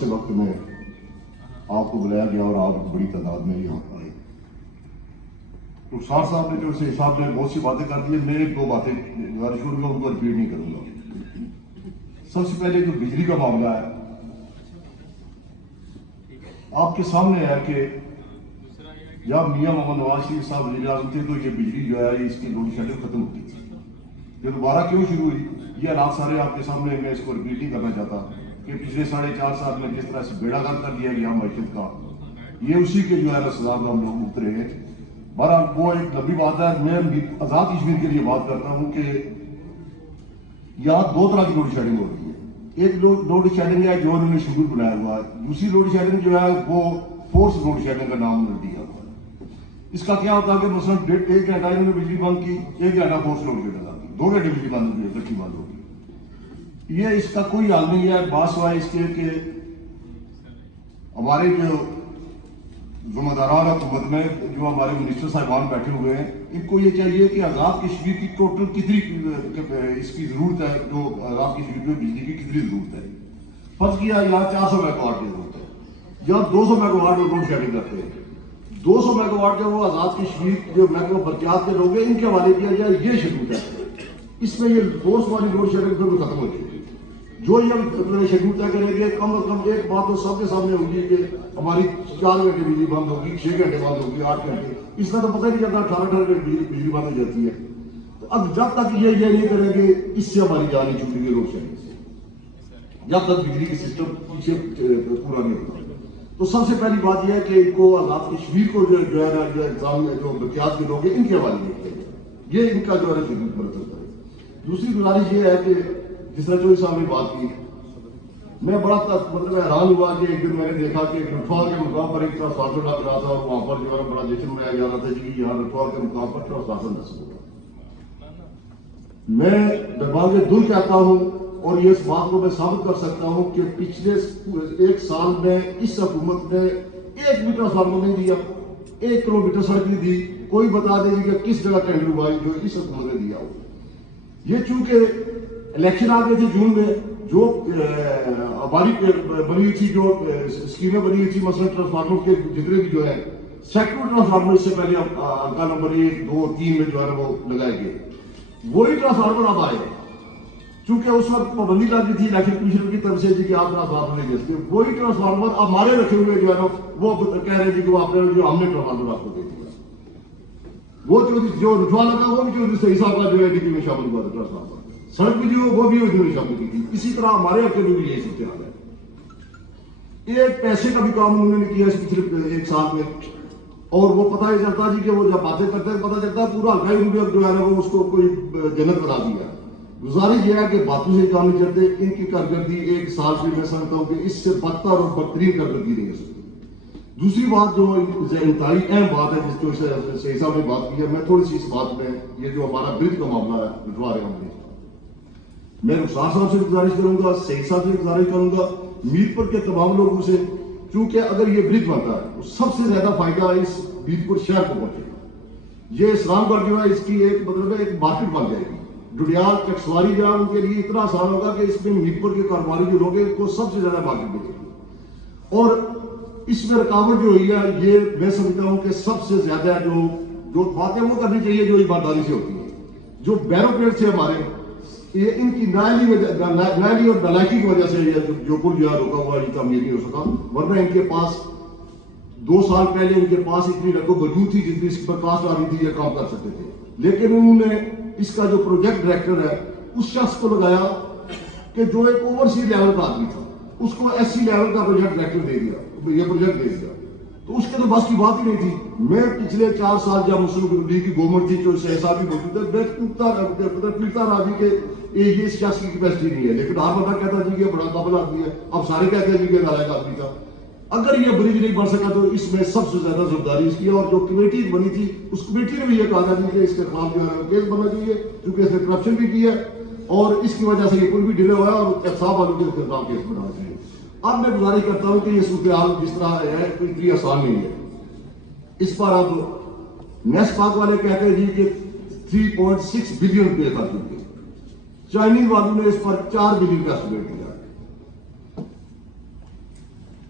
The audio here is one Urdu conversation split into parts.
سے وقت میں آپ کو بلایا گیا اور آپ بڑی تعداد میں یہاں آئے. رخسار صاحب نے جو سے صاحب نے بہت سی باتیں کر دی ہیں. میں ایک دو باتیں گزارش کروں گا, ان کو ریپیٹ نہیں کروں گا. سب سے پہلے جو بجلی کا معاملہ ہے, آپ کے سامنے ہے کہ جب میاں محمد نواز شریف صاحب وزیر اعظم تھے تو یہ بجلی جو ہے اس کی لوڈ شیڈنگ ختم ہوتی تھی. یہ دوبارہ کیوں شروع ہوئی, یہ حالات سارے آپ کے سامنے, میں اس کو ریپیٹ نہیں کرنا چاہتا کہ پچھلے 4.5 سال میں جس طرح سے بیڑا گرک کر دیا گیا معیشت کا, یہ اسی کے جو ہے سزا میں ہم لوگ اترے ہیں. بہرحال وہ ایک لمبی بات ہے. میں آزاد کشمیر کے لیے بات کرتا ہوں کہ یہاں دو طرح کی لوڈ شیڈنگ ہوتی ہے. ایک لوڈ شیڈنگ ہے جو انہوں نے شیڈول بنایا ہوا ہے, دوسری لوڈ شیڈنگ جو ہے وہ فورس لوڈ شیڈنگ کا نام دیا ہوا ہے. اس کا کیا ہوتا ہے کہ مثلا 1 گھنٹہ انہوں نے بجلی بند کی, 1 گھنٹہ فورس لوڈ شیڈنگ آتی, 2 گھنٹے بجلی بند ہوتی ہے, اکٹھی بند ہوگی. یہ اس کا کوئی حل نہیں ہے. بات ہوا اس کے کہ ہمارے جو ذمہ داران حکومت میں جو ہمارے منسٹر صاحبان بیٹھے ہوئے ہیں, ان کو یہ چاہیے کہ آزاد کشمیر کی ٹوٹل کتنی اس کی ضرورت ہے, جو آزاد کشمیر میں بجلی کی کتنی ضرورت ہے. فرض کیا یہاں 400 میگا واٹ کی ضرورت ہے, یہاں 200 میگا واٹ لوڈ شیڈنگ کرتے ہیں. 200 میگا واٹ جو وہ آزاد کشمیر جو محکمہ برقیات کے لوگ ہیں ان کے حوالے کیا جائے, یہ شیڈول ہے. اس میں یہ فورس والی لوڈ شیڈنگ پھر ختم ہو جائے گی. جو یہ شیڈول طے کریں گے, کم از کم ایک بات تو سب کے سامنے ہوگی کہ ہماری 4 گھنٹے بجلی بند ہوگی, 6 گھنٹے بند ہوگی, 8 گھنٹے. اس میں تو پتہ نہیں چلتا 18 گھنٹے بجلی بند ہو جاتی ہے. تو اب جب تک یہ نہیں کریں گے, اس سے ہماری جان نہیں چھوٹے گی لوڈ شیڈنگ سے, جب تک بجلی کے سسٹم پیچھے پورا نہیں ہوتا. تو سب سے پہلی بات یہ ہے کہ ان کو آزاد کشمیر کو جو ہے نا جو برقیات کے لوگ ہیں ان کے حوالے کیا جائے, یہ ان کا جو ہے شیڈول مرتب کرے. دوسری گزارش یہ ہے کہ جس طرح چوہدری صاحب نے بات کی, میں بڑا مطلب حیران ہوا کہ ایک دن میں نے دیکھا کہ رٹوار کے مقام پر ایک ٹرانسفارمر لگ رہا تھا اور وہاں پر جو ہے بڑا جشن منایا جا رہا تھا کہ یہاں رٹوار کے مقام پر ٹرانسفارمر نصب ہوا. میں دربار دل کہتا ہوں اور یہ اس بات کو میں ثابت کر سکتا ہوں کہ پچھلے 1 سال میں اس حکومت نے 1 بھی ٹرانسفارمر نہیں دیا, 1 کلومیٹر سڑک نہیں دی. کوئی بتا دے گی کہ کس جگہ ٹینڈر ہوا ہے جو اس حکومت نے دیا ہو. یہ چونکہ الیکشن آ گئے تھے جون میں, جو ہماری بنی ہوئی تھی, جو اسکیمیں بنی ہوئی تھی, مثلا ٹرانسفارمر کے جتنے بھی جو ہے سیکٹر ٹرانسفارمر اس سے پہلے حلقہ نمبر 1, 2, 3 میں جو ہے وہ لگائے گئے, وہی ٹرانسفارمر اب آئے. چونکہ اس وقت پابندی لگی تھی الیکشن کمیشن کی طرف سے کہ آپ ٹرانسفارمر نہیں دے سکتے, وہی ٹرانسفارمر اب ہمارے رکھے ہوئے جو ہے نا وہ کہہ رہے تھے کہ وہ آپ نے جو ہم نے ٹرانسفارمر آپ کو دے دیا. وہ جو رٹوا لگا وہ بھی چودھری صحیح صاحب کا جو ہے ڈی پی میں شامل ہوا تھا ٹرانسفارمر. سڑک بھی جو وہ بھی شامل کی تھی. اسی طرح ہمارے حلقے میں بھی یہی صورتحال ہے. ایک پیسے کا بھی کام انہوں نے کیا اس پچھلے 1 سال میں, اور وہ پتہ نہیں چلتا جی کہ وہ جب باتیں کرتے ہیں پتہ چلتا ہے پورا حلقہ ہی جو ہے نا وہ اس کو کوئی جنت بنا دیا. گزارش یہ ہے کہ باتوں سے کام نہیں چلتے. ان کی کارکردگی 1 سال سے میں سمجھتا ہوں کہ اس سے بدتر اور بدترین کارکردگی نہیں ہو سکتی. دوسری بات جو انتہائی اہم بات ہے جس کو صحیح صاحب نے بات کی ہے, میں تھوڑی سی اس بات میں, یہ جو ہمارا برج کا معاملہ ہے رٹوا رہے ہوں, میں رخسار صاحب سے گزارش کروں گا, صحیح صاحب سے گزارش کروں گا, میر پر کے تمام لوگوں سے, کیونکہ اگر یہ برج بنتا ہے تو سب سے زیادہ فائدہ اس میر پور شہر کو پہنچے گا. یہ اسلام گڑھ جو ہے اس کی ایک مطلب ایک مارکیٹ بن جائے گی. ڈڈیال ٹکسواری جو ہے ان کے لیے اتنا آسان ہوگا کہ اس میں میر پور کے کاروباری جو لوگ ہیں ان کو سب سے زیادہ مارکیٹ ملے گی. اور اس میں رکاوٹ جو ہوئی ہے, یہ میں سمجھتا ہوں کہ سب سے زیادہ جو باتیں وہ کرنی چاہیے جو ایمانداری سے ہوتی ہیں, جو بیروکریٹ سے ہمارے یہ ان کی نائلی اور نالائکی کی وجہ سے جو پل جو ہے روکا ہوا یہ تعمیر نہیں ہو سکا. ورنہ ان کے پاس 2 سال پہلے ان کے پاس اتنی رقم موجود تھی جتنی اس پر کاسٹ آ رہی تھی, یہ کام کر سکتے تھے. لیکن انہوں نے اس کا جو پروجیکٹ ڈائریکٹر ہے اس شخص کو لگایا کہ جو ایک اوورسی لیول کا آدمی تھا, اس کو ایس سی لیول کا پروجیکٹ ڈائریکٹر دے دیا, یہ پروجیکٹ دے دیا. تو اس کے تو بس کی بات ہی نہیں تھی. میں پچھلے 4 سال جب مسلم لیگ کی گورنمنٹ تھی جو صاحب بھی موجود ہے, میں پیٹتا رہا جی کہ یہ اس شخص کی کیپیسٹی نہیں ہے. لیکن ہر بندہ کہتا جی کہ بڑا قابل آدمی ہے. اب سارے کہتے ہیں جی کہ نالائق آدمی تھا. اگر یہ برج نہیں بن سکا تو اس میں سب سے زیادہ ذمہ داری اس کی ہے. اور جو کمیٹی بنی تھی اس کمیٹی نے بھی یہ کہا تھا کہ اس کے خلاف جو ہے کیس بننا چاہیے, کیونکہ اس نے کرپشن بھی کی ہے اور اس کی وجہ سے یہ پل بھی ڈیلے ہوا ہے اور احتساب والوں کے خلاف کیس بنانا چاہیے. اب میں گزارش کرتا ہوں کہ یہ صورتحال جس طرح ہے کوئی اتنی آسان نہیں ہے. اس پر اب نیس پاک والے کہتے ہیں جی کہ 3.6 بلین روپے خرچ ہوئے, چائنیز والوں نے اس پر 4 بلین کا اسٹیمیٹ دیا.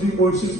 3.6